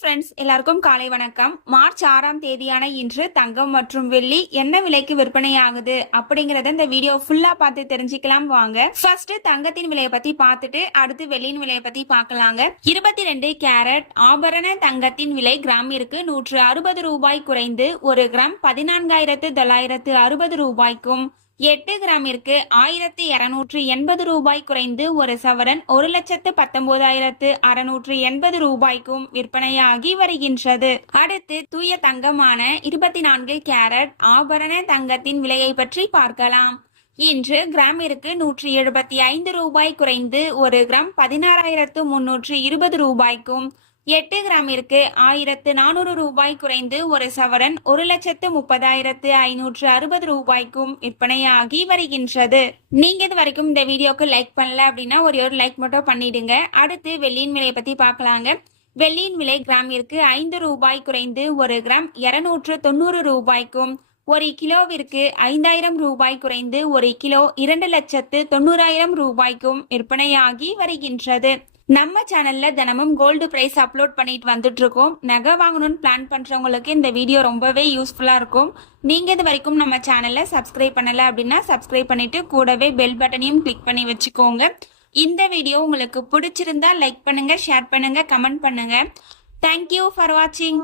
Friends, எல்லாருக்கும் காலை வணக்கம். மார்ச் 6ஆம் தேதியான இன்று தங்கம் மற்றும் வெள்ளி என்ன விலைக்கு விற்பனையாகுது அப்படிங்கறத இந்த வீடியோ ஃபுல்லா பார்த்து தெரிஞ்சுக்கலாம் வாங்க. ஃபர்ஸ்ட் தங்கத்தின் விலையை பத்தி பார்த்துட்டு அடுத்து வெள்ளியின் விலையை பத்தி பார்க்கலாங்க. 22 கேரட் ஆபரண தங்கத்தின் விலை கிராமிற்கு 160 ரூபாய் குறைந்து 1 கிராம் 14,960 ரூபாய்க்கும், 8 கிராமிற்கு 1,280 ரூபாய் குறைந்து 1 சவரன் 1,19,680 ரூபாய்க்கும் விற்பனையாகி வருகின்றது. அடுத்து தூய தங்கமான 24 கேரட் ஆபரண தங்கத்தின் விலையை பற்றி பார்க்கலாம். இன்று கிராமிற்கு 175 ரூபாய் குறைந்து 1 கிராம் 16,320 ரூபாய்க்கும், 8 கிராமிற்கு 1,400 ரூபாய் குறைந்து 1 சவரன் 1,30,560 ரூபாய்க்கும் விற்பனையாகி வருகின்றது. நீங்க இது வரைக்கும் இந்த வீடியோக்கு லைக் பண்ணல அப்படின்னா ஒரு லைக் மட்டும் பண்ணிடுங்க. அடுத்து வெள்ளியின் விலையை பத்தி பார்க்கலாங்க. வெள்ளியின் விலை கிராமிற்கு 5 ரூபாய் குறைந்து 1 கிராம் 290 ரூபாய்க்கும், 1 கிலோவிற்கு 5,000 ரூபாய் குறைந்து 1 கிலோ 2,90,000 ரூபாய்க்கும் விற்பனையாகி வருகின்றது. நம்ம சேனல்ல தினமும் கோல்டு பிரைஸ் அப்லோட் பண்ணிட்டு வந்துட்டு இருக்கோம். நகை வாங்கணும்னு பிளான் பண்றவங்களுக்கு இந்த வீடியோ ரொம்பவே யூஸ்ஃபுல்லா இருக்கும். நீங்க இது வரைக்கும் நம்ம சேனல்ல சப்ஸ்கிரைப் பண்ணல அப்படின்னா சப்ஸ்கிரைப் பண்ணிட்டு கூடவே பெல் பட்டனையும் கிளிக் பண்ணி வச்சுக்கோங்க. இந்த வீடியோ உங்களுக்கு பிடிச்சிருந்தா லைக் பண்ணுங்க, ஷேர் பண்ணுங்க, கமெண்ட் பண்ணுங்க. தேங்க்யூ ஃபார் வாட்சிங்.